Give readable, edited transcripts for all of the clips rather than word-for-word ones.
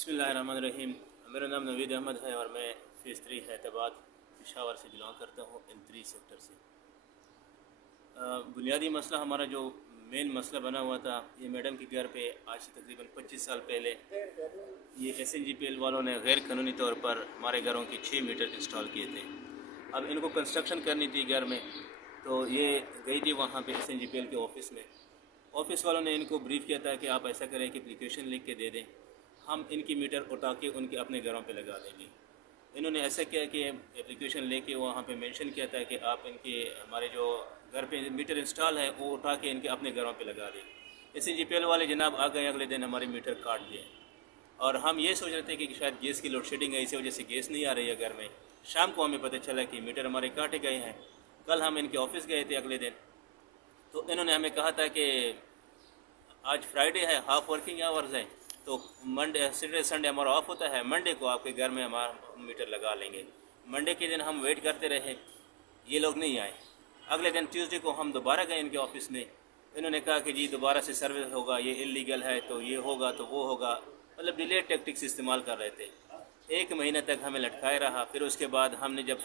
बिस्मिल्लाहिर्रहमानिर्रहीम। मेरा नाम नवीद अहमद है और मैं फेज़ 3 हैदराबाद पेशावर से बिलोंग करता हूँ, N3 सेक्टर से। बुनियादी मसला हमारा जो मेन मसला बना हुआ था, ये मैडम के घर पे आज से तकरीबन 25 साल पहले ये SNGPL वालों ने गैर कानूनी तौर पर हमारे घरों के 6 मीटर इंस्टॉल किए थे। अब इनको कंस्ट्रक्शन करनी थी घर में, तो ये गई थी वहाँ पे SNGPL के ऑफ़िस में। ऑफ़िस वालों ने इनको ब्रीफ़ किया था कि आप ऐसा करें कि एप्लीकेशन लिख के दे दें, हम इनकी मीटर उठा के उनके अपने घरों पे लगा देंगे। इन्होंने ऐसा किया कि एप्लीकेशन लेके वहाँ पे मेंशन किया था कि आप इनके हमारे जो घर पे मीटर इंस्टॉल है वो उठा के इनके अपने घरों पे लगा दें। SNGPL वाले जनाब आ गए, अगले दिन हमारे मीटर काट दिए और हम ये सोच रहे थे कि शायद गैस की लोड शेडिंग है, इसी वजह से गैस नहीं आ रही है घर में। शाम को हमें पता चला कि मीटर हमारे काटे गए हैं। कल हम इनके ऑफ़िस गए थे अगले दिन, तो इन्होंने हमें कहा था कि आज फ्राइडे है, हाफ वर्किंग आवर्स है, तो मंडे सैटरडे संडे हमारा ऑफ होता है, मंडे को आपके घर में हमारा मीटर लगा लेंगे। मंडे के दिन हम वेट करते रहे, ये लोग नहीं आए। अगले दिन ट्यूसडे को हम दोबारा गए इनके ऑफ़िस में, इन्होंने कहा कि जी दोबारा से सर्विस होगा, ये इलीगल है, तो ये होगा तो वो होगा, मतलब डिले टैक्टिक्स इस्तेमाल कर रहे थे। एक महीने तक हमें लटकाए रहा। फिर उसके बाद हमने जब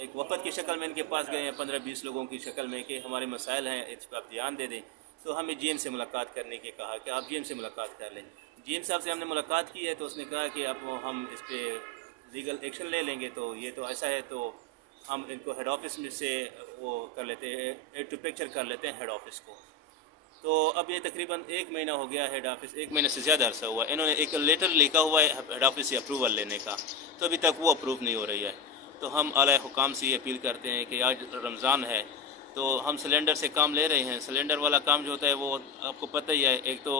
एक वफद की शक्ल में इनके पास गए हैं, 15-20 लोगों की शक्ल में, कि हमारे मसाइल हैं, इस पर आप ध्यान दे दें, तो हमें GM से मुलाकात करने के कहा कि आप GM से मुलाकात कर लें। GM साहब से हमने मुलाकात की है, तो उसने कहा कि अब हम इस पर लीगल एक्शन ले लेंगे। तो ये तो ऐसा है, तो हम इनको हेड ऑफ़िस में से वो कर लेते हैं, एड टू पिक्चर कर लेते हैं हेड ऑफ़िस को। तो अब ये तकरीबन 1 महीना हो गया हेड ऑफ़िस, 1 महीने से ज़्यादा अरसा हुआ। इन्होंने एक लेटर लिखा हुआ है हेड ऑफ़िस से अप्रूवल लेने का, तो अभी तक वो अप्रूव नहीं हो रही है। तो हम आला हुकाम से ये अपील करते हैं कि आज रमज़ान है, तो हम सिलेंडर से काम ले रहे हैं। सिलेंडर वाला काम जो होता है वो आपको पता ही है, एक तो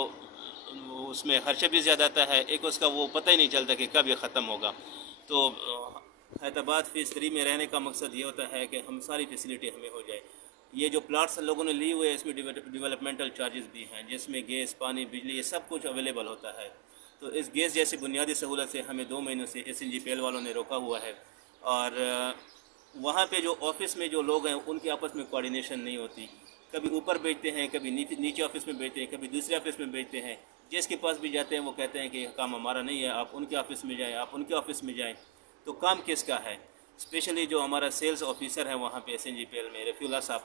उसमें खर्चा भी ज़्यादा आता है, एक उसका वो पता ही नहीं चलता कि कब ये ख़त्म होगा। तो हैदराबाद फेज़ 3 में रहने का मकसद ये होता है कि हम सारी फैसिलिटी हमें हो जाए। ये जो प्लाट्स लोगों ने लिए हुए हैं, इसमें डेवलपमेंटल चार्जेस भी हैं, जिसमें गैस, पानी, बिजली, ये सब कुछ अवेलेबल होता है। तो इस गैस जैसी बुनियादी सहूलत से हमें 2 महीनों से SNGPL वालों ने रोका हुआ है। और वहाँ पे जो ऑफ़िस में जो लोग हैं उनकी आपस में कोऑर्डिनेशन नहीं होती। कभी ऊपर भेजते हैं, कभी नीचे ऑफ़िस में भेजते हैं, कभी दूसरे ऑफ़िस में भेजते हैं। जिसके पास भी जाते हैं वो कहते हैं कि काम हमारा नहीं है, आप उनके ऑफ़िस में जाएँ, आप उनके ऑफ़िस में जाएँ। तो काम किसका है? स्पेशली जो हमारा सेल्स ऑफिसर है वहाँ पे SNGPL में, रफ़ीउल्लाह साहब,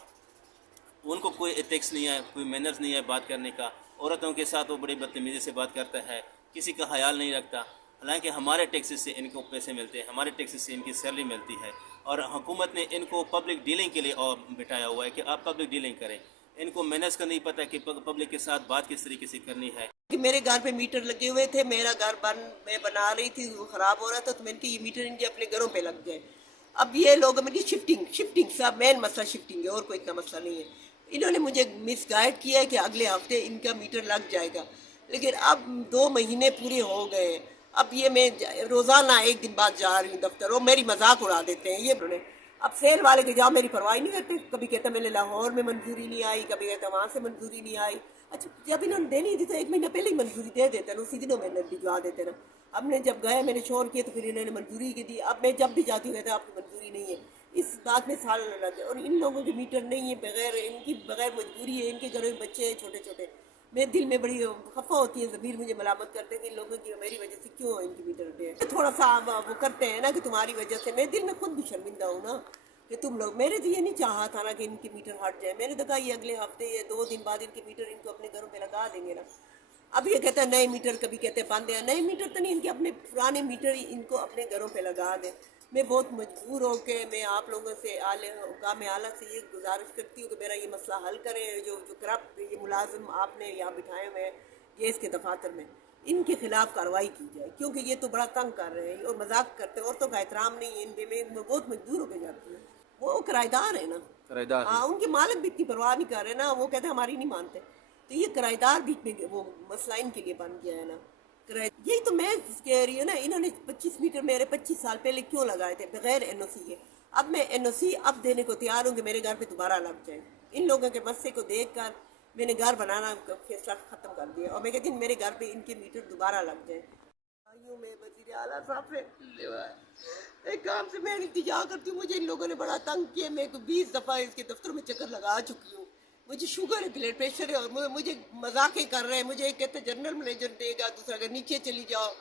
उनको कोई एथिक्स नहीं है, कोई मैनर्स नहीं है बात करने का। औरतों के साथ वो बड़ी बदतमीज़ी से बात करता है, किसी का ख्याल नहीं रखता। हालांकि हमारे टैक्सेस से इनको पैसे मिलते हैं, हमारे टैक्सेस से इनकी सैलरी मिलती है, और हुकूमत ने इनको पब्लिक डीलिंग के लिए बिठाया हुआ है कि आप पब्लिक डीलिंग करें। इनको मैनर्स का नहीं पता कि पब्लिक के साथ बात किस तरीके से करनी है। कि मेरे घर पे मीटर लगे हुए थे, मेरा घर मैं बना रही थी, वो ख़राब हो रहा था, तो मैंने ये मीटर इनके अपने घरों पे लग गए। अब ये लोग मेरी शिफ्टिंग सब मेन मसला शिफ्टिंग है, और कोई इतना मसला नहीं है। इन्होंने मुझे मिस गाइड किया है कि अगले हफ्ते इनका मीटर लग जाएगा, लेकिन अब 2 महीने पूरे हो गए। अब ये मैं रोज़ाना एक दिन बाद जा रही हूँ दफ्तर, और मेरी मजाक उड़ा देते हैं ये बड़े। अब सेल वाले के जाओ मेरी परवाह नहीं करते, कभी कहता मेरे लाहौर में मंजूरी नहीं आई, कभी कहता वहाँ से मंजूरी नहीं आई। अच्छा, जब इन्होंने देनी थी तो 1 महीना पहले ही मंजूरी दे देते ना, उसी दिनों में भिजवा देते ना। अब मैं जब गए, मैंने शोर किया, तो फिर इन्होंने मंजूरी की दी। अब मैं जब भी जाती हूँ कहते हैं आपकी मंजूरी नहीं है। इस बात में साल लग गए, और इन लोगों के मीटर नहीं है, बगैर इनकी बगैर मजबूरी है, इनके घरों में बच्चे हैं छोटे छोटे। मेरे दिल में बड़ी खफा होती है, ज़मीर मुझे मलामत करते हैं कि इन लोगों की मेरी वजह से क्यों इनकी मीटर होते हैं। थोड़ा सा वो करते हैं ना कि तुम्हारी वजह से, मेरे दिल में खुद भी शर्मिंदा हूँ ना कि तुम लोग। मेरे तो ये नहीं चाहा था ना कि इनके मीटर हट जाए, मैंने तो कहा ये अगले हफ्ते या 2 दिन बाद इनके मीटर इनको अपने घरों पे लगा देंगे ना। अब ये कहता है नए मीटर, कभी कहते हैं बंद है। नए मीटर तो नहीं, इनके अपने पुराने मीटर इनको अपने घरों पे लगा दें। मैं बहुत मजबूर हो के मैं आप लोगों से हुकाम आला से ये गुजारिश करती हूँ कि मेरा ये मसला हल करें। जो जो करप्ट ये मुलाजिम आपने यहाँ बिठाए हुए हैं गैस के दफातर में, इनके खिलाफ कार्रवाई की जाए, क्योंकि ये तो बड़ा तंग कर रहे हैं और मजाक करते हैं। औरतों का एहतराम नहीं है इनके, मैं बहुत मजबूर होकर जाती हूँ। वो किराएदार है ना, किराएदार है। हाँ, उनके मालिक भी इतनी परवाह नहीं कर रहे ना, वो कहते हैं हमारी नहीं मानते। तो ये किराएदार बीच में वो मसला इनके लिए बन गया है ना। किराए यही तो मैं कह रही हूँ ना, इन्होंने 25 मीटर मेरे 25 साल पहले क्यों लगाए थे बगैर NOC के। अब मैं NOC अब देने को तैयार हूँ कि मेरे घर पे दोबारा लग जाए। इन लोगों के मसले को देख कर मैंने घर बनाना का फैसला ख़त्म कर दिया, और मैं कहती हूँ मेरे घर पे इनके मीटर दोबारा लग जाए। भाइयों में वज़ीर आला साहब से एक काम से मैं इंतजार करती हूँ। मुझे इन लोगों ने बड़ा तंग किया, मैं 20 दफ़ा इसके दफ्तर में चक्कर लगा चुकी हूँ। मुझे शुगर है, ब्लड प्रेशर है, और मुझे मजाक ही कर रहे हैं। मुझे एक कहते जनरल मैनेजर देगा, दूसरा अगर नीचे चली जाओ।